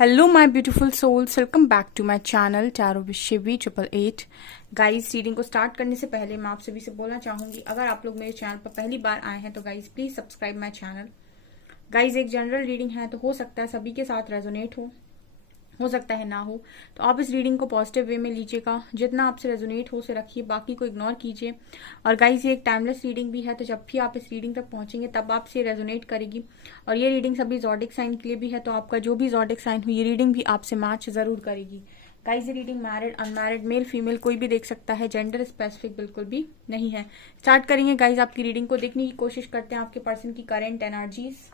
Hello my beautiful souls, welcome back to my channel tarot with Shivi 888। Guys, reading को start करने से पहले मैं आप सभी से बोलना चाहूंगी, अगर आप लोग मेरे चैनल पर पहली बार आए हैं तो guys please subscribe my channel. Guys, एक जनरल रीडिंग है तो हो सकता है सभी के साथ रेजोनेट हो सकता है ना हो, तो आप इस रीडिंग को पॉजिटिव वे में लीजिएगा। जितना आपसे रेजोनेट हो उसे रखिए, बाकी को इग्नोर कीजिए। और गाइस, ये एक टाइमलेस रीडिंग भी है, तो जब भी आप इस रीडिंग तक पहुंचेंगे तब आपसे रेजोनेट करेगी। और ये रीडिंग सभी जॉडिक साइन के लिए भी है, तो आपका जो भी जॉडिक साइन हो ये रीडिंग भी आपसे मैच जरूर करेगी। गाइस, ये reading married unmarried male female कोई भी देख सकता है, जेंडर स्पेसिफिक बिल्कुल भी नहीं है। स्टार्ट करेंगे गाइस आपकी रीडिंग को। देखने की कोशिश करते हैं आपके पर्सन की करेंट एनर्जीज।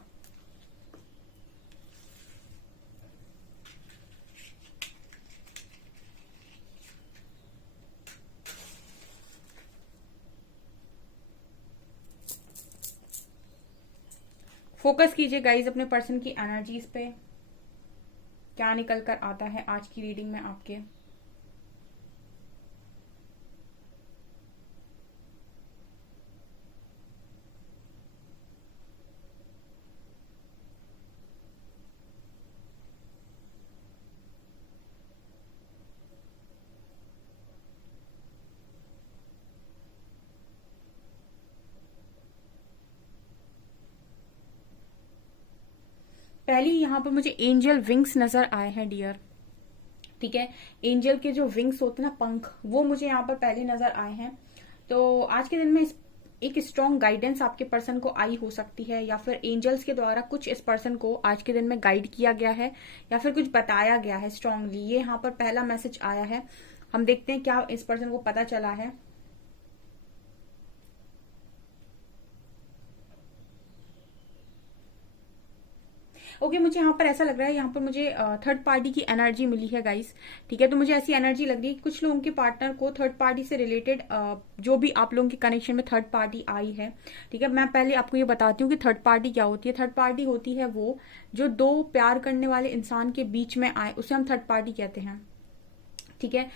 फोकस कीजिए गाइज अपने पर्सन की एनर्जीज पे, क्या निकल कर आता है आज की रीडिंग में आपके। पहली यहाँ पर मुझे एंजल विंग्स नजर आए हैं डियर। ठीक है, एंजल के जो विंग्स होते हैं ना, पंख, वो मुझे यहाँ पर पहले नजर आए हैं। तो आज के दिन में एक स्ट्रॉन्ग गाइडेंस आपके पर्सन को आई हो सकती है, या फिर एंजल्स के द्वारा कुछ इस पर्सन को आज के दिन में गाइड किया गया है, या फिर कुछ बताया गया है स्ट्रांगली। ये यहाँ पर पहला मैसेज आया है। हम देखते हैं क्या इस पर्सन को पता चला है। ओके, मुझे यहाँ पर ऐसा लग रहा है, यहाँ पर मुझे थर्ड पार्टी की एनर्जी मिली है गाइस। ठीक है, तो मुझे ऐसी एनर्जी लग रही है कि कुछ लोगों के पार्टनर को थर्ड पार्टी से रिलेटेड जो भी आप लोगों के कनेक्शन में थर्ड पार्टी आई है। ठीक है, मैं पहले आपको ये बताती हूँ कि थर्ड पार्टी क्या होती है। थर्ड पार्टी होती है वो जो दो प्यार करने वाले इंसान के बीच में आए, उसे हम थर्ड पार्टी कहते हैं। ठीक है,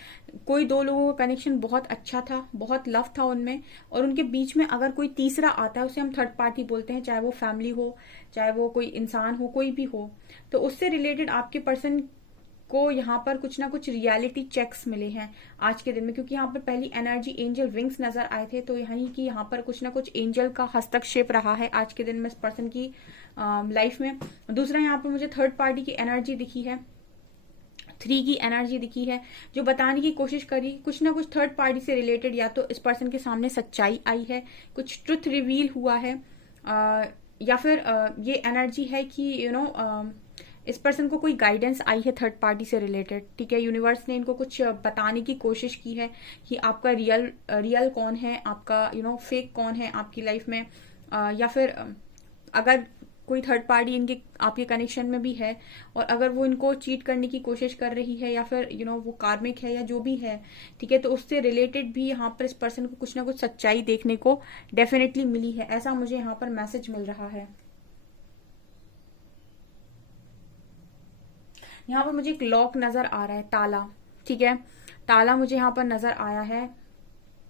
कोई दो लोगों का कनेक्शन बहुत अच्छा था, बहुत लव था उनमें, और उनके बीच में अगर कोई तीसरा आता है उसे हम थर्ड पार्टी बोलते हैं, चाहे वो फैमिली हो, चाहे वो कोई इंसान हो, कोई भी हो। तो उससे रिलेटेड आपके पर्सन को यहाँ पर कुछ ना कुछ रियलिटी चेक्स मिले हैं आज के दिन में, क्योंकि यहाँ पर पहली एनर्जी एंजल विंग्स नजर आए थे, तो यही कि यहाँ पर कुछ ना कुछ एंजल का हस्तक्षेप रहा है आज के दिन में इस पर्सन की लाइफ में। दूसरा, यहाँ पर मुझे थर्ड पार्टी की एनर्जी दिखी है, 3 की एनर्जी दिखी है, जो बताने की कोशिश करी कुछ ना कुछ थर्ड पार्टी से रिलेटेड, या तो इस पर्सन के सामने सच्चाई आई है, कुछ ट्रुथ रिवील हुआ है, या फिर ये एनर्जी है कि इस पर्सन को कोई गाइडेंस आई है थर्ड पार्टी से रिलेटेड। ठीक है, यूनिवर्स ने इनको कुछ बताने की कोशिश की है कि आपका रियल कौन है, आपका फेक कौन है आपकी लाइफ में, या फिर अगर कोई थर्ड पार्टी इनके आपके कनेक्शन में भी है, और अगर वो इनको चीट करने की कोशिश कर रही है, या फिर वो कार्मिक है या जो भी है। ठीक है, तो उससे रिलेटेड भी यहाँ पर इस पर्सन को कुछ ना कुछ सच्चाई देखने को डेफिनेटली मिली है, ऐसा मुझे यहाँ पर मैसेज मिल रहा है। यहाँ पर मुझे एक लॉक नजर आ रहा है, ताला। ठीक है, ताला मुझे यहाँ पर नजर आया है।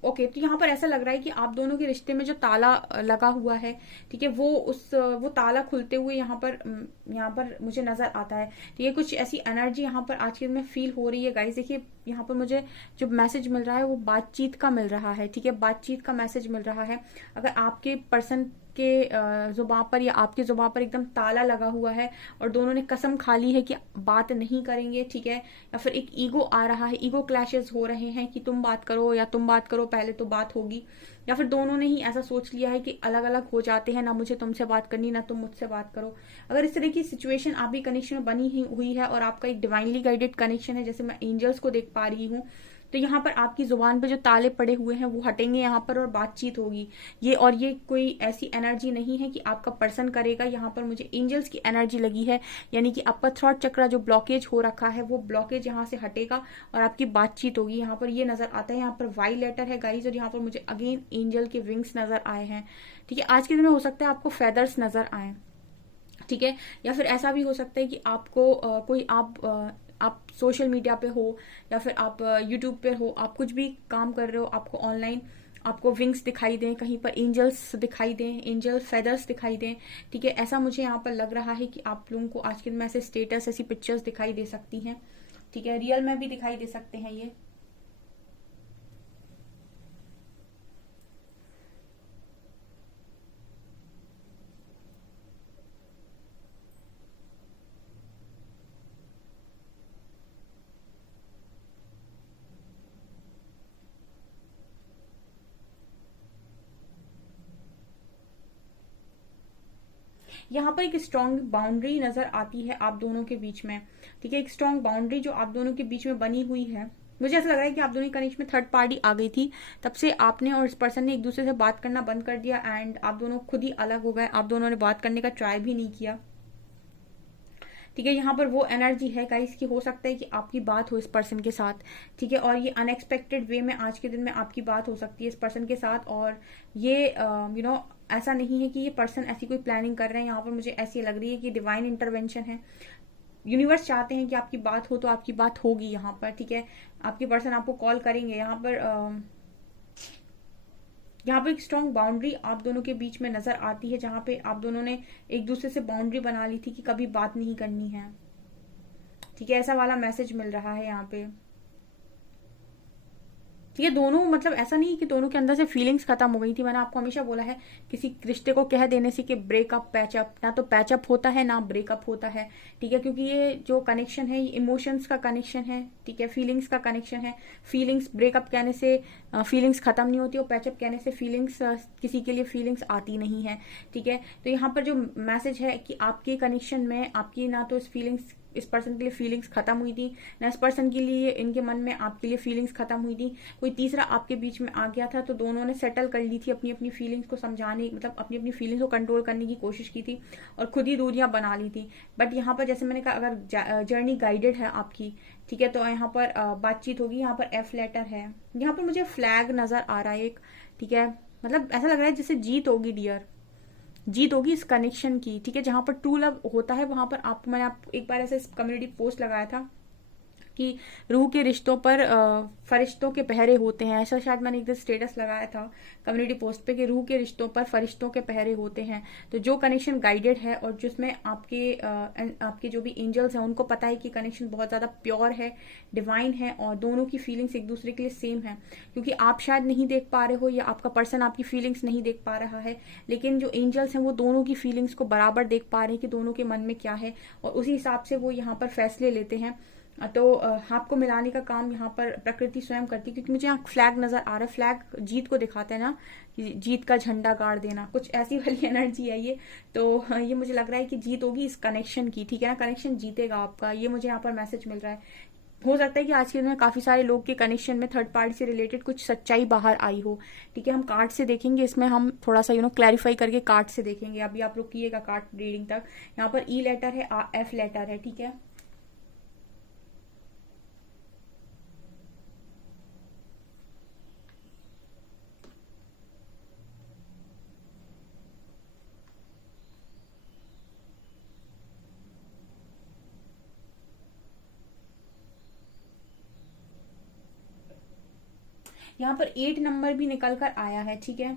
ओके, तो यहाँ पर ऐसा लग रहा है कि आप दोनों के रिश्ते में जो ताला लगा हुआ है, ठीक है, वो ताला खुलते हुए यहाँ पर मुझे नजर आता है। ठीक है, कुछ ऐसी एनर्जी यहाँ पर आज के दिन में फील हो रही है गाइस। देखिए, यहाँ पर मुझे जो मैसेज मिल रहा है वो बातचीत का मिल रहा है। ठीक है, बातचीत का मैसेज मिल रहा है। अगर आपके पर्सन के जुबान पर या आपके जुबान पर एकदम ताला लगा हुआ है, और दोनों ने कसम खा ली है कि बात नहीं करेंगे, ठीक है, या फिर एक ईगो आ रहा है, ईगो क्लैशेस हो रहे हैं कि तुम बात करो या तुम बात करो, पहले तो बात होगी, या फिर दोनों ने ही ऐसा सोच लिया है कि अलग अलग हो जाते हैं, ना मुझे तुमसे बात करनी ना तुम मुझसे बात करो। अगर इस तरह की सिचुएशन आपकी कनेक्शन में बनी हुई है, और आपका एक डिवाइनली गाइडेड कनेक्शन है, जैसे मैं एंजल्स को देख पा रही हूँ, तो यहाँ पर आपकी जुबान पे जो ताले पड़े हुए हैं वो हटेंगे यहाँ पर, और बातचीत होगी। ये कोई ऐसी एनर्जी नहीं है कि आपका पर्सन करेगा, यहाँ पर मुझे एंजल्स की एनर्जी लगी है, यानी कि आपका थ्रॉट चक्र जो ब्लॉकेज हो रखा है वो ब्लॉकेज यहाँ से हटेगा और आपकी बातचीत होगी। यहाँ पर ये नजर आता है, यहाँ पर वाई लेटर है गाइज, और यहाँ पर मुझे अगेन एंजल के विंग्स नजर आए हैं। ठीक है, आज के दिन में हो सकता है आपको फेदर्स नजर आए। ठीक है, या फिर ऐसा भी हो सकता है कि आपको कोई आप सोशल मीडिया पे हो, या फिर आप यूट्यूब पे हो, आप कुछ भी काम कर रहे हो, आपको ऑनलाइन आपको विंग्स दिखाई दें, कहीं पर एंजल्स दिखाई दें, एंजल फेदर्स दिखाई दें, ठीक है। ऐसा मुझे यहाँ पर लग रहा है कि आप लोगों को आज के दिन में ऐसे स्टेटस, ऐसी पिक्चर्स दिखाई दे सकती हैं, ठीक है। रियल में भी दिखाई दे सकते हैं ये। यहाँ पर एक स्ट्रॉन्ग बाउंड्री नजर आती है आप दोनों के बीच में, ठीक है। एक स्ट्रॉन्ग बाउंड्री जो आप दोनों के बीच में बनी हुई है। मुझे ऐसा लग रहा है कि आप दोनों के कनेक्शन में थर्ड पार्टी आ गई थी, तब से आपने और इस पर्सन ने एक दूसरे से बात करना बंद कर दिया एंड आप दोनों खुद ही अलग हो गए। आप दोनों ने बात करने का ट्राई भी नहीं किया, ठीक है। यहाँ पर वो एनर्जी है गाइस कि हो सकता है कि आपकी बात हो इस पर्सन के साथ, ठीक है। और ये अनएक्सपेक्टेड वे में आज के दिन में आपकी बात हो सकती है इस पर्सन के साथ। और ये ऐसा नहीं है कि ये पर्सन ऐसी कोई प्लानिंग कर रहे हैं। यहाँ पर मुझे ऐसी लग रही है कि डिवाइन इंटरवेंशन है। यूनिवर्स चाहते हैं कि आपकी बात हो तो आपकी बात होगी यहाँ पर, ठीक है। आपके पर्सन आपको कॉल करेंगे। यहाँ पर एक स्ट्रॉन्ग बाउंड्री आप दोनों के बीच में नजर आती है, जहां पे आप दोनों ने एक दूसरे से बाउंड्री बना ली थी कि कभी बात नहीं करनी है, ठीक है। ऐसा वाला मैसेज मिल रहा है यहाँ पे, ठीक है। दोनों मतलब ऐसा नहीं कि दोनों के अंदर से फीलिंग्स खत्म हो गई थी। मैंने आपको हमेशा बोला है किसी रिश्ते को कह देने से कि ब्रेकअप पैचअप, ना तो पैचअप होता है ना ब्रेकअप होता है, ठीक है। क्योंकि ये जो कनेक्शन है ये इमोशंस का कनेक्शन है, ठीक है, फीलिंग्स का कनेक्शन है। फीलिंग्स ब्रेकअप कहने से फीलिंग्स खत्म नहीं होती और पैचअप कहने से फीलिंग्स किसी के लिए फीलिंग्स आती नहीं है, ठीक है। तो यहाँ पर जो मैसेज है कि आपके कनेक्शन में आपकी ना तो इस पर्सन के लिए फीलिंग्स खत्म हुई थी, ना इस पर्सन के लिए इनके मन में आपके लिए फीलिंग्स खत्म हुई थी। कोई तीसरा आपके बीच में आ गया था, तो दोनों ने सेटल कर ली थी अपनी अपनी फीलिंग्स को समझाने, मतलब अपनी अपनी फीलिंग्स को कंट्रोल करने की कोशिश की थी और खुद ही दूरियां बना ली थी। बट यहाँ पर जैसे मैंने कहा, अगर जर्नी गाइडेड है आपकी, ठीक है, तो यहाँ पर बातचीत होगी। यहाँ पर एफ लेटर है, यहाँ पर मुझे फ्लैग नजर आ रहा है एक, ठीक है। मतलब ऐसा लग रहा है जैसे जीत होगी डियर, जीत होगी इस कनेक्शन की, ठीक है। जहां पर ट्रू लव होता है वहां पर मैंने एक बार ऐसे कम्युनिटी पोस्ट लगाया था कि रूह के रिश्तों पर फरिश्तों के पहरे होते हैं। ऐसा शायद मैंने एक दिन स्टेटस लगाया था कम्युनिटी पोस्ट पे कि रूह के रिश्तों पर फरिश्तों के पहरे होते हैं। तो जो कनेक्शन गाइडेड है और जिसमें आपके जो भी एंजल्स हैं उनको पता है कि कनेक्शन बहुत ज्यादा प्योर है, डिवाइन है और दोनों की फीलिंग्स एक दूसरे के लिए सेम है। क्योंकि आप शायद नहीं देख पा रहे हो या आपका पर्सन आपकी फीलिंग्स नहीं देख पा रहा है, लेकिन जो एंजल्स हैं वो दोनों की फीलिंग्स को बराबर देख पा रहे हैं कि दोनों के मन में क्या है, और उसी हिसाब से वो यहाँ पर फैसले लेते हैं। तो आपको मिलाने का काम यहाँ पर प्रकृति स्वयं करती है। क्योंकि मुझे यहाँ फ्लैग नजर आ रहा है, फ्लैग जीत को दिखाता है ना, जीत का झंडा गाड़ देना, कुछ ऐसी वाली एनर्जी है ये। तो ये मुझे लग रहा है कि जीत होगी इस कनेक्शन की, ठीक है ना, कनेक्शन जीतेगा आपका, ये मुझे यहाँ पर मैसेज मिल रहा है। हो सकता है कि आज के दिन में काफी सारे लोग के कनेक्शन में थर्ड पार्टी से रिलेटेड कुछ सच्चाई बाहर आई हो, ठीक है। हम कार्ड से देखेंगे, इसमें हम थोड़ा सा क्लैरिफाई करके कार्ड से देखेंगे। अभी आप लोग किएगा कार्ड रीडिंग तक। यहाँ पर ई लेटर है, एफ लेटर है, ठीक है। यहाँ पर 8 नंबर भी निकल कर आया है, ठीक है।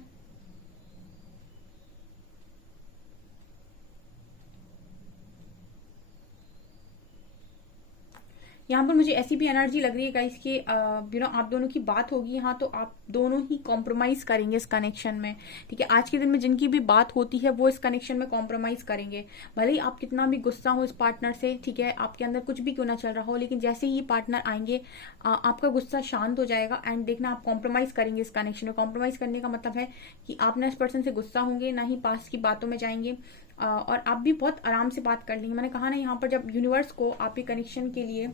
यहाँ पर मुझे ऐसी भी एनर्जी लग रही है गाइस कि आप दोनों की बात होगी यहाँ, तो आप दोनों ही कॉम्प्रोमाइज करेंगे इस कनेक्शन में, ठीक है। आज के दिन में जिनकी भी बात होती है वो इस कनेक्शन में कॉम्प्रोमाइज करेंगे। भले ही आप कितना भी गुस्सा हो इस पार्टनर से, ठीक है, आपके अंदर कुछ भी क्यों ना चल रहा हो, लेकिन जैसे ही ये पार्टनर आएंगे आपका गुस्सा शांत हो जाएगा एंड देखना आप कॉम्प्रोमाइज करेंगे इस कनेक्शन में। कॉम्प्रोमाइज करने का मतलब है कि आप ना इस पर्सन से गुस्सा होंगे, ना ही पास की बातों में जाएंगे, और आप भी बहुत आराम से बात कर लेंगे। मैंने कहा ना, यहाँ पर जब यूनिवर्स को आपके कनेक्शन के लिए,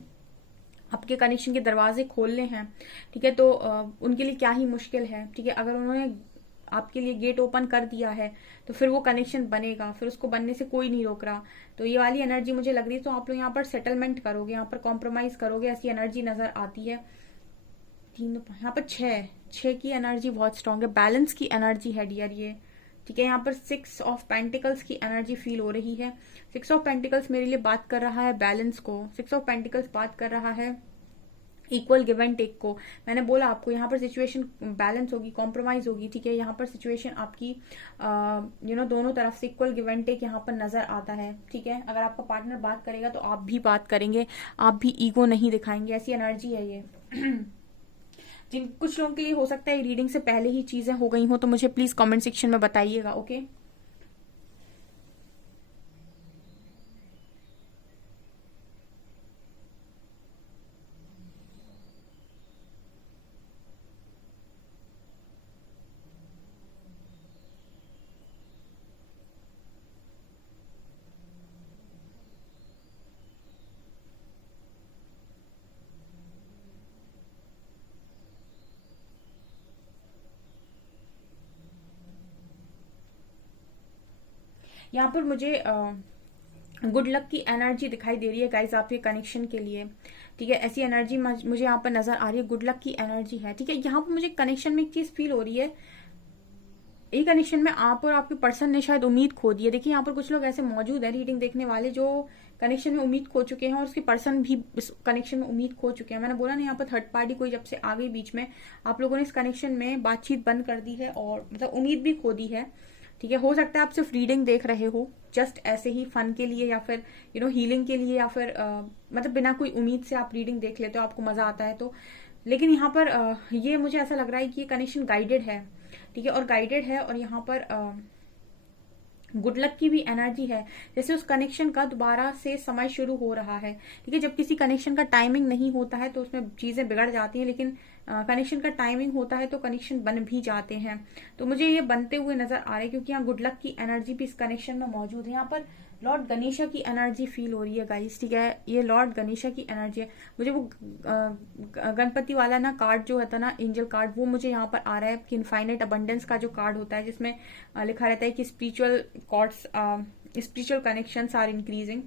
आपके कनेक्शन के दरवाजे खोलने हैं, ठीक है, तो उनके लिए क्या ही मुश्किल है, ठीक है। अगर उन्होंने आपके लिए गेट ओपन कर दिया है तो फिर वो कनेक्शन बनेगा, फिर उसको बनने से कोई नहीं रोक रहा। तो ये वाली एनर्जी मुझे लग रही है। तो आप लोग यहाँ पर सेटलमेंट करोगे, यहाँ पर कॉम्प्रोमाइज करोगे, ऐसी एनर्जी नजर आती है। यहाँ पर 6 की एनर्जी बहुत स्ट्रांग है, बैलेंस की एनर्जी है डियर ये, ठीक है। यहाँ पर 6 ऑफ पेंटिकल्स की एनर्जी फील हो रही है। 6 ऑफ पेंटिकल्स मेरे लिए बात कर रहा है बैलेंस को। 6 ऑफ पेंटिकल्स बात कर रहा है इक्वल गिव एंड टेक को। मैंने बोला आपको यहाँ पर सिचुएशन बैलेंस होगी, कॉम्प्रोमाइज होगी, ठीक है। यहाँ पर सिचुएशन आपकी दोनों तरफ से इक्वल गिव एंड टेक यहाँ पर नजर आता है, ठीक है। अगर आपका पार्टनर बात करेगा तो आप भी बात करेंगे, आप भी ईगो नहीं दिखाएंगे, ऐसी एनर्जी है ये। जिन कुछ लोगों के लिए हो सकता है रीडिंग से पहले ही चीजें हो गई हो, तो मुझे प्लीज कमेंट सेक्शन में बताइएगा, ओके। यहाँ पर मुझे गुड लक की एनर्जी दिखाई दे रही है गाइज आपके कनेक्शन के लिए, ठीक है। ऐसी एनर्जी मुझे यहाँ पर नजर आ रही है, गुड लक की एनर्जी है, ठीक है। यहाँ पर मुझे कनेक्शन में एक चीज फील हो रही है, ये कनेक्शन में आप और आपके पर्सन ने शायद उम्मीद खो दी है। देखिए यहाँ पर कुछ लोग ऐसे मौजूद हैं रीडिंग देखने वाले जो कनेक्शन में उम्मीद खो चुके हैं, और उसके पर्सन भी इस कनेक्शन में उम्मीद खो चुके हैं। मैंने बोला ना, यहाँ पर थर्ड पार्टी कोई जब से आ गई बीच में, आप लोगों ने इस कनेक्शन में बातचीत बंद कर दी है और मतलब उम्मीद भी खो दी है, ठीक है। हो सकता है आप सिर्फ रीडिंग देख रहे हो जस्ट ऐसे ही फन के लिए, या फिर हीलिंग के लिए, या फिर मतलब बिना कोई उम्मीद से आप रीडिंग देख लेते हो, आपको मजा आता है तो। लेकिन यहाँ पर ये मुझे ऐसा लग रहा है कि ये कनेक्शन गाइडेड है, ठीक है, और गाइडेड है, और यहाँ पर गुड लक की भी एनर्जी है, जैसे उस कनेक्शन का दोबारा से समय शुरू हो रहा है, ठीक है। जब किसी कनेक्शन का टाइमिंग नहीं होता है तो उसमें चीजें बिगड़ जाती हैं, लेकिन कनेक्शन का टाइमिंग होता है तो कनेक्शन बन भी जाते हैं। तो मुझे ये बनते हुए नजर आ रहा है, क्योंकि यहाँ गुड लक की एनर्जी भी इस कनेक्शन में मौजूद है। यहाँ पर लॉर्ड गणेशा की एनर्जी फील हो रही है गाइस, ठीक है। ये लॉर्ड गणेशा की एनर्जी है। मुझे वो गणपति वाला ना कार्ड जो होता है ना, एंजल कार्ड, वो मुझे यहाँ पर आ रहा है कि इनफाइनाइट अबंडेंस का जो कार्ड होता है, जिसमें लिखा रहता है कि spiritual cords, spiritual connections are increasing,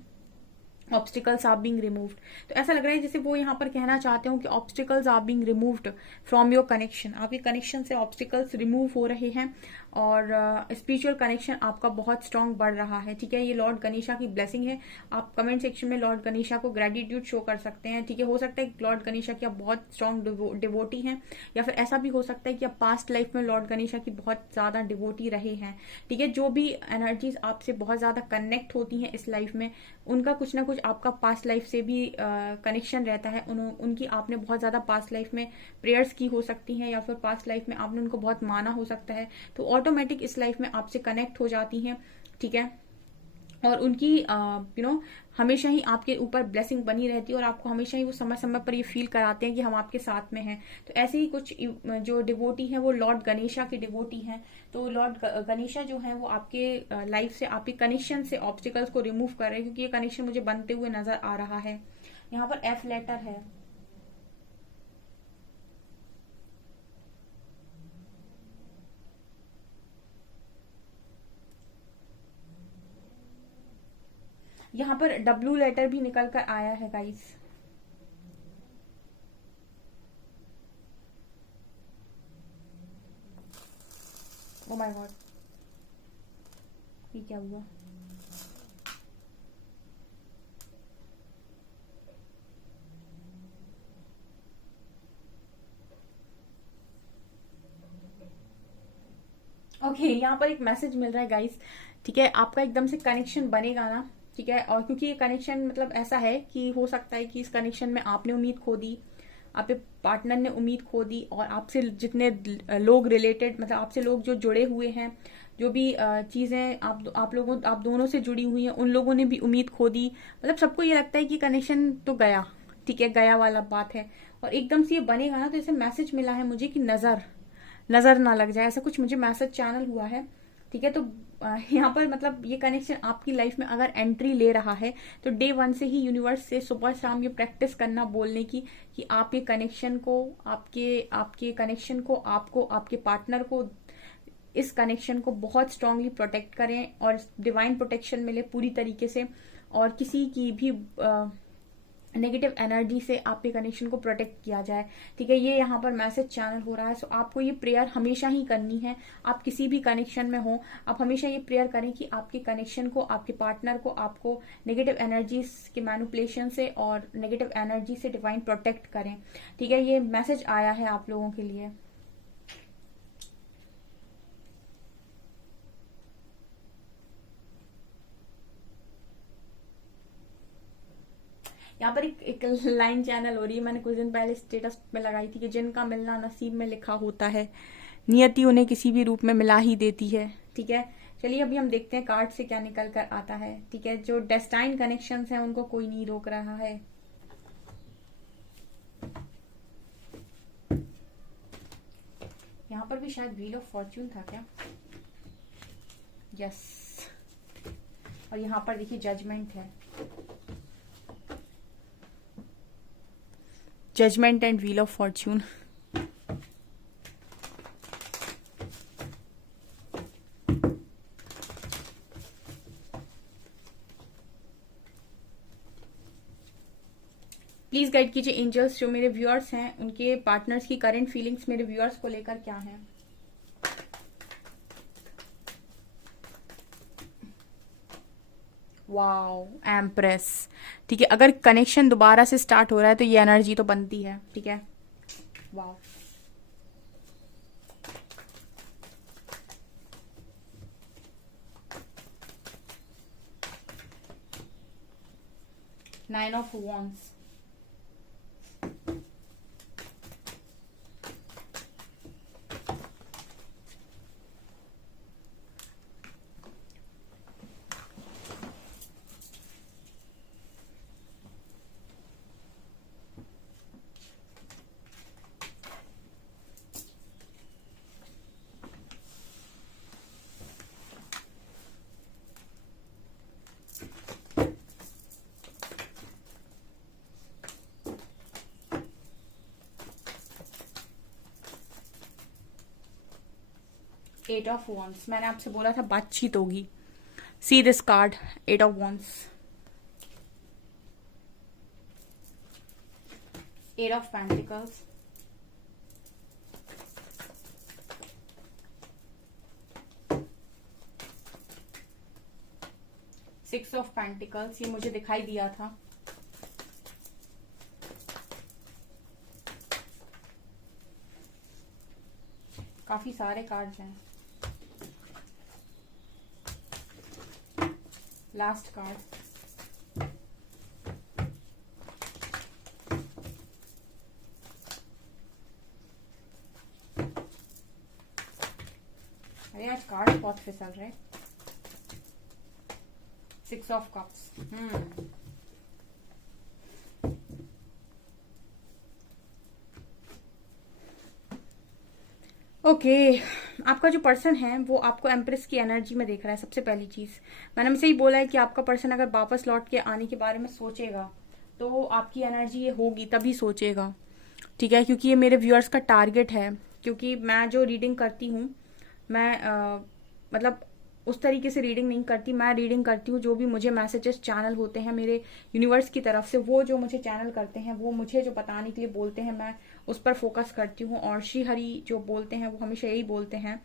obstacles are being removed. तो ऐसा लग रहा है जैसे वो यहाँ पर कहना चाहते हो कि obstacles are being removed from your connection, आपके कनेक्शन से ऑब्स्टिकल्स रिमूव हो रहे हैं, और स्पिरिचुअल कनेक्शन आपका बहुत स्ट्रांग बढ़ रहा है, ठीक है। ये लॉर्ड गणेशा की ब्लेसिंग है। आप कमेंट सेक्शन में लॉर्ड गणेशा को ग्रेटिट्यूड शो कर सकते हैं, ठीक है। हो सकता है लॉर्ड गणेशा की आप बहुत स्ट्रांग डिवोटी हैं, या फिर ऐसा भी हो सकता है कि आप पास्ट लाइफ में लॉर्ड गणेशा की बहुत ज्यादा डिवोटी रहे हैं, ठीक है। जो भी एनर्जीज आपसे बहुत ज्यादा कनेक्ट होती हैं इस लाइफ में, उनका कुछ ना कुछ आपका पास्ट लाइफ से भी कनेक्शन रहता है। उनकी आपने बहुत ज्यादा पास्ट लाइफ में प्रेयर्स की हो सकती हैं, या फिर पास्ट लाइफ में आपने उनको बहुत माना हो सकता है, तो ऑटोमेटिक इस लाइफ में आपसे कनेक्ट हो जाती हैं, ठीक है। और उनकी हमेशा ही आपके ऊपर ब्लेसिंग बनी रहती है, और आपको हमेशा ही वो समय समय पर ये फील कराते हैं कि हम आपके साथ में हैं। तो ऐसे ही कुछ जो डिवोटी हैं वो लॉर्ड गणेशा के डिवोटी हैं। तो लॉर्ड गणेशा जो है वो आपके लाइफ से, आपके कनेक्शन से ऑब्स्टिकल्स को रिमूव कर रहे हैं, क्योंकि ये कनेक्शन मुझे बनते हुए नजर आ रहा है। यहाँ पर एफ लेटर है, यहाँ पर डब्ल्यू लेटर भी निकल कर आया है गाइस। ओ माय गॉड, ये क्या हुआ? ओके यहाँ पर एक मैसेज मिल रहा है गाइस, ठीक है। आपका एकदम से कनेक्शन बनेगा ना, ठीक है। और क्योंकि ये कनेक्शन मतलब ऐसा है कि हो सकता है कि इस कनेक्शन में आपने उम्मीद खो दी, आपके पार्टनर ने उम्मीद खो दी, और आपसे जितने लोग रिलेटेड, मतलब आपसे लोग जो जुड़े हुए हैं, जो भी चीजें आप दोनों से जुड़ी हुई हैं, उन लोगों ने भी उम्मीद खो दी। मतलब सबको ये लगता है कि कनेक्शन तो गया, ठीक है, गया वाला बात है। और एकदम से ये बनेगा ना, तो इसे मैसेज मिला है मुझे कि नजर ना लग जाए, ऐसा कुछ मुझे मैसेज चैनल हुआ है, ठीक है। तो यहाँ पर मतलब ये कनेक्शन आपकी लाइफ में अगर एंट्री ले रहा है, तो डे 1 से ही यूनिवर्स से सुबह शाम ये प्रैक्टिस करना बोलने की कि आप ये कनेक्शन को, आपके कनेक्शन को, आपको, आपके पार्टनर को, इस कनेक्शन को बहुत स्ट्रांगली प्रोटेक्ट करें, और डिवाइन प्रोटेक्शन मिले पूरी तरीके से, और किसी की भी नेगेटिव एनर्जी से आपके कनेक्शन को प्रोटेक्ट किया जाए। ठीक है, ये यहाँ पर मैसेज चैनल हो रहा है। सो आपको ये प्रेयर हमेशा ही करनी है। आप किसी भी कनेक्शन में हो, आप हमेशा ये प्रेयर करें कि आपके कनेक्शन को, आपके पार्टनर को, आपको नेगेटिव एनर्जीज के मैनिपुलेशन से और नेगेटिव एनर्जी से डिवाइन प्रोटेक्ट करें। ठीक है, ये मैसेज आया है आप लोगों के लिए। यहाँ पर एक लाइन चैनल हो रही है, मैंने कुछ दिन पहले स्टेटस में लगाई थी कि जिनका मिलना नसीब में लिखा होता है, नियति उन्हें किसी भी रूप में मिला ही देती है। ठीक है, चलिए अभी हम देखते हैं कार्ड से क्या निकल कर आता है। ठीक है, जो डेस्टाइन कनेक्शंस हैं उनको कोई नहीं रोक रहा है। यहाँ पर भी शायद व्हील ऑफ फॉर्च्यून था क्या? यस। और यहाँ पर देखिए जजमेंट है, judgement and wheel of fortune. Please guide कीजिए एंजल्स, जो मेरे व्यूअर्स हैं उनके पार्टनर्स की करंट फीलिंग्स मेरे व्यूअर्स को लेकर क्या है। Wow, empress. ठीक है, अगर कनेक्शन दोबारा से स्टार्ट हो रहा है तो ये एनर्जी तो बनती है। ठीक है, wow. Nine of wands, eight of wands. मैंने आपसे बोला था बातचीत होगी। See this card, eight of wands, eight of pentacles, six of pentacles. ये मुझे दिखाई दिया था। काफी सारे कार्ड्स हैं। लास्ट कार्ड, अरे आज कार्ड बहुत फिसल रहे। Six of cups. ओके, आपका जो पर्सन है वो आपको एम्प्रेस की एनर्जी में देख रहा है। सबसे पहली चीज मैंने हमसे ही बोला है कि आपका पर्सन अगर वापस लौट के आने के बारे में सोचेगा तो आपकी एनर्जी ये होगी, तभी सोचेगा। ठीक है, क्योंकि ये मेरे व्यूअर्स का टारगेट है। क्योंकि मैं जो रीडिंग करती हूँ, मैं मतलब उस तरीके से रीडिंग नहीं करती। मैं रीडिंग करती हूँ जो भी मुझे मैसेजेस चैनल होते हैं मेरे यूनिवर्स की तरफ से, वो जो मुझे चैनल करते हैं, वो मुझे जो बताने के लिए बोलते हैं, मैं उस पर फोकस करती हूँ। और श्री हरि जो बोलते हैं वो हमेशा यही बोलते हैं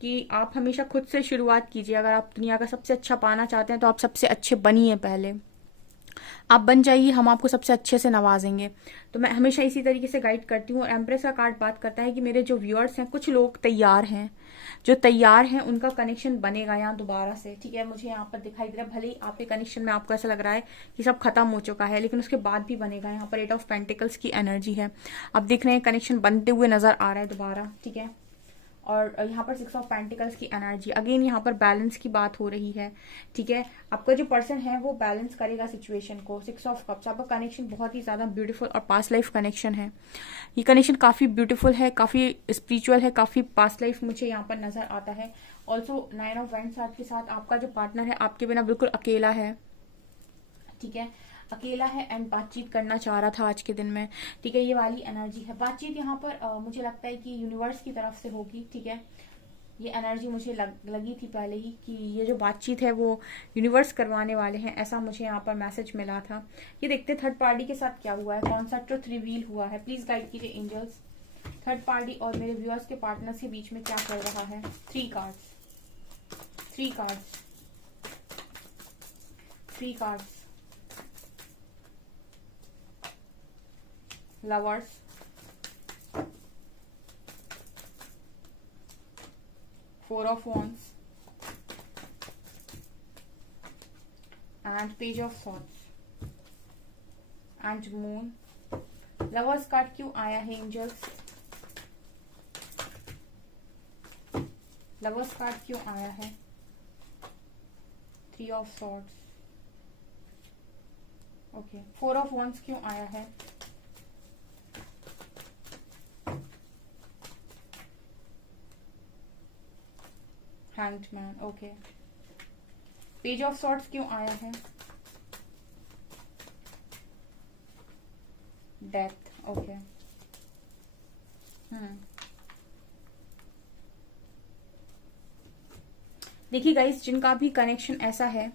कि आप हमेशा खुद से शुरुआत कीजिए। अगर आप दुनिया का सबसे अच्छा पाना चाहते हैं तो आप सबसे अच्छे बनिए। पहले आप बन जाइए, हम आपको सबसे अच्छे से नवाजेंगे। तो मैं हमेशा इसी तरीके से गाइड करती हूँ। और एम्प्रेस का कार्ड बात करता है कि मेरे जो व्यूअर्स हैं, कुछ लोग तैयार हैं, जो तैयार हैं उनका कनेक्शन बनेगा यहाँ दोबारा से। ठीक है, मुझे यहाँ पर दिखाई दे रहा है, भले ही आपके कनेक्शन में आपको ऐसा लग रहा है कि सब खत्म हो चुका है, लेकिन उसके बाद भी बनेगा। यहाँ पर एट ऑफ पेंटिकल्स की एनर्जी है। आप देख रहे हैं कनेक्शन बनते हुए नजर आ रहा है दोबारा। ठीक है, और यहाँ पर सिक्स ऑफ पेंटिकल्स की एनर्जी, अगेन यहाँ पर बैलेंस की बात हो रही है। ठीक है, आपका जो पर्सन है वो बैलेंस करेगा सिचुएशन को। सिक्स ऑफ कप्स, आपका कनेक्शन बहुत ही ज्यादा ब्यूटीफुल और पास्ट लाइफ कनेक्शन है। ये कनेक्शन काफी ब्यूटीफुल है, काफी स्पिरिचुअल है, काफी पास्ट लाइफ मुझे यहाँ पर नजर आता है। ऑल्सो नाइन ऑफ वैंड्स के साथ आपका जो पार्टनर है आपके बिना बिल्कुल अकेला है। ठीक है, अकेला है एंड बातचीत करना चाह रहा था आज के दिन में। ठीक है, ये वाली एनर्जी है। बातचीत यहाँ पर मुझे लगता है कि यूनिवर्स की तरफ से होगी। ठीक है, ये एनर्जी मुझे लगी थी पहले ही कि ये जो बातचीत है वो यूनिवर्स करवाने वाले हैं, ऐसा मुझे यहाँ पर मैसेज मिला था। ये देखते थर्ड पार्टी के साथ क्या हुआ है, कौन सा ट्रुथ रिवील हुआ है। प्लीज गाइड कीजिए एंजल्स, थर्ड पार्टी और मेरे व्यूअर्स के पार्टनर्स के बीच में क्या चल रहा है। 3 cards, 3 cards, 3 cards, lovers, Four of Wands and Page of Swords and Moon। Lovers card क्यों आया है एंजल्स, लवर्स कार्ड क्यों आया है। 3 of Swords, okay. 4 of Wands क्यों आया है। Hanged man, okay. Page of swords क्यों आया है। Death, okay. देखिए गाइस, जिनका भी कनेक्शन ऐसा है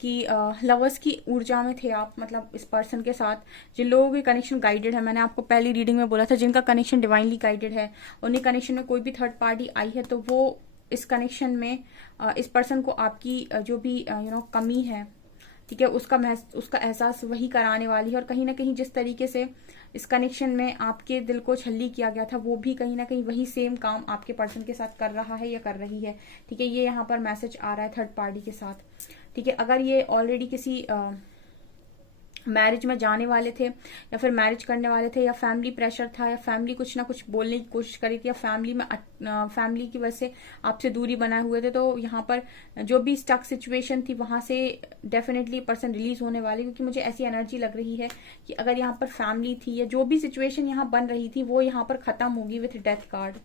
कि लवर्स की ऊर्जा में थे आप, मतलब इस पर्सन के साथ जिन लोगों के कनेक्शन गाइडेड है, मैंने आपको पहली रीडिंग में बोला था जिनका कनेक्शन डिवाइनली गाइडेड है, उन्हीं कनेक्शन में कोई भी थर्ड पार्टी आई है तो वो इस कनेक्शन में इस पर्सन को आपकी जो भी कमी है, ठीक है, उसका एहसास वही कराने वाली है। और कहीं ना कहीं जिस तरीके से इस कनेक्शन में आपके दिल को छल्ली किया गया था, वो भी कहीं ना कहीं वही सेम काम आपके पर्सन के साथ कर रहा है या कर रही है, ठीक है। ये यहाँ पर मैसेज आ रहा है थर्ड पार्टी के साथ, ठीक है। अगर ये ऑलरेडी किसी मैरिज में जाने वाले थे या फिर मैरिज करने वाले थे, या फैमिली प्रेशर था, या फैमिली कुछ ना कुछ बोलने की कोशिश करी थी, या फैमिली की वजह से आपसे दूरी बनाए हुए थे, तो यहाँ पर जो भी स्टक सिचुएशन थी वहां से डेफिनेटली पर्सन रिलीज होने वाली, क्योंकि मुझे ऐसी एनर्जी लग रही है कि अगर यहाँ पर फैमिली थी या जो भी सिचुएशन यहाँ बन रही थी वो यहाँ पर खत्म होगी विथ डेथ कार्ड,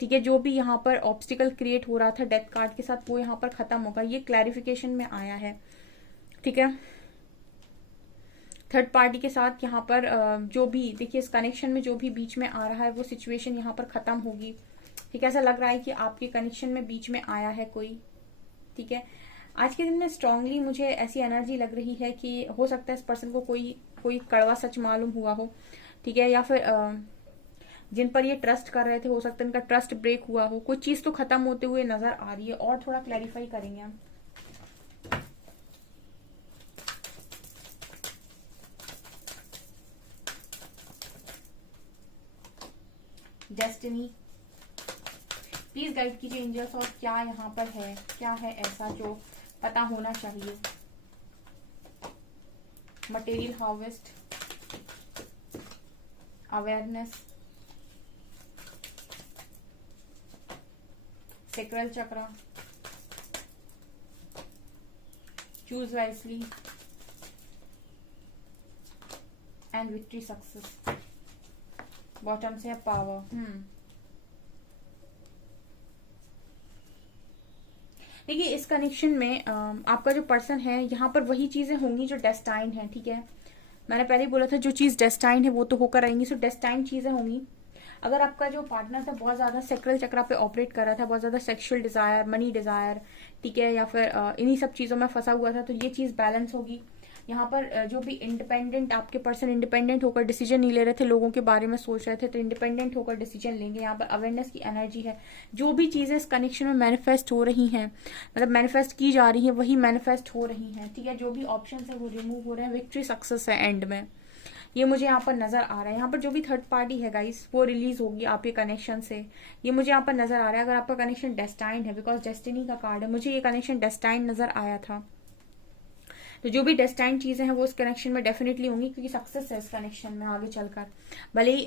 ठीक है। जो भी यहाँ पर ऑब्स्टिकल क्रिएट हो रहा था डेथ कार्ड के साथ वो यहाँ पर खत्म होगा, ये क्लैरिफिकेशन में आया है, ठीक है। थर्ड पार्टी के साथ यहाँ पर जो भी देखिए इस कनेक्शन में जो भी बीच में आ रहा है वो सिचुएशन यहाँ पर खत्म होगी, ठीक है। ऐसा लग रहा है कि आपके कनेक्शन में बीच में आया है कोई, ठीक है। आज के दिन में स्ट्रांगली मुझे ऐसी एनर्जी लग रही है कि हो सकता है इस पर्सन को कोई कड़वा सच मालूम हुआ हो, ठीक है, या फिर जिन पर ये ट्रस्ट कर रहे थे हो सकता है इनका ट्रस्ट ब्रेक हुआ हो, कोई चीज तो खत्म होते हुए नजर आ रही है। और थोड़ा क्लैरिफाई करेंगे हम। डेस्टिनी, प्लीज गाइड कीजिए एंजल्स, और क्या यहाँ पर है, क्या है ऐसा जो पता होना चाहिए। Material harvest, awareness, sacral chakra, choose wisely and victory success. Bottom से है पावर। देखिए इस कनेक्शन में आपका जो पर्सन है यहाँ पर वही चीजें होंगी जो डेस्टाइन है, ठीक है। मैंने पहले ही बोला था जो चीज डेस्टाइन है वो तो होकर आएंगी, सो डेस्टाइन चीजें होंगी। अगर आपका जो पार्टनर था बहुत ज्यादा सेक्रल चक्रा पे ऑपरेट कर रहा था, बहुत ज्यादा सेक्सुअल डिजायर, मनी डिजायर, ठीक है, या फिर इन्हीं सब चीजों में फंसा हुआ था, तो ये चीज बैलेंस होगी। यहाँ पर जो भी इंडिपेंडेंट आपके पर्सन इंडिपेंडेंट होकर डिसीजन नहीं ले रहे थे, लोगों के बारे में सोच रहे थे, तो इंडिपेंडेंट होकर डिसीजन लेंगे। यहाँ पर अवेयरनेस की एनर्जी है। जो भी चीजें इस कनेक्शन में मैनिफेस्ट हो रही हैं, मतलब मैनिफेस्ट की जा रही है वही मैनिफेस्ट हो रही हैं, ठीक है। जो भी ऑप्शन है वो रिमूव हो रहे हैं, विक्ट्री सक्सेस है एंड में, ये मुझे यहाँ पर नजर आ रहा है। यहाँ पर जो भी थर्ड पार्टी है गाइस वो रिलीज होगी आपके कनेक्शन से, ये मुझे यहाँ पर नजर आ रहा है। अगर आपका कनेक्शन डेस्टाइंड है, बिकॉज डेस्टिनी का कार्ड है, मुझे ये कनेक्शन डेस्टाइंड नजर आया था, तो जो भी डेस्टाइंड चीजें हैं वो इस कनेक्शन में डेफिनेटली होंगी, क्योंकि सक्सेस है इस कनेक्शन में आगे चलकर। भले ही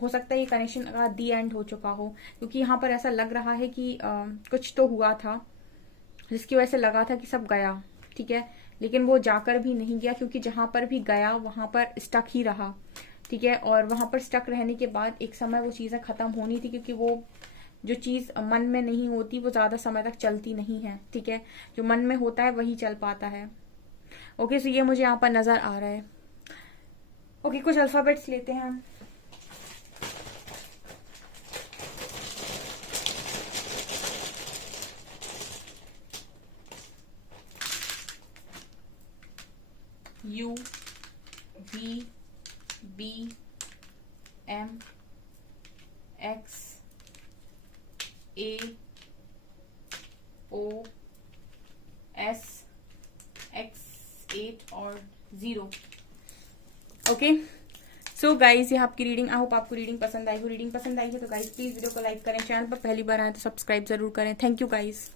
हो सकता है ये कनेक्शन का दी एंड हो चुका हो, क्योंकि यहाँ पर ऐसा लग रहा है कि कुछ तो हुआ था जिसकी वजह से लगा था कि सब गया, ठीक है, लेकिन वो जाकर भी नहीं गया, क्योंकि जहां पर भी गया वहां पर स्टक ही रहा, ठीक है। और वहां पर स्टक रहने के बाद एक समय वो चीजें खत्म होनी थी, क्योंकि वो जो चीज मन में नहीं होती वो ज्यादा समय तक चलती नहीं है, ठीक है। जो मन में होता है वही चल पाता है। ओके, सो ये मुझे यहाँ पर नजर आ रहा है। ओके, कुछ अल्फाबेट्स लेते हैं हम। U V B M X A O S X 8 और 0। ओके सो गाइज ये आपकी रीडिंग। आई होप आपको रीडिंग पसंद आई हो। रीडिंग पसंद आई हो तो गाइज प्लीज वीडियो को लाइक करें, चैनल पर पहली बार आए तो सब्सक्राइब जरूर करें। Thank you guys.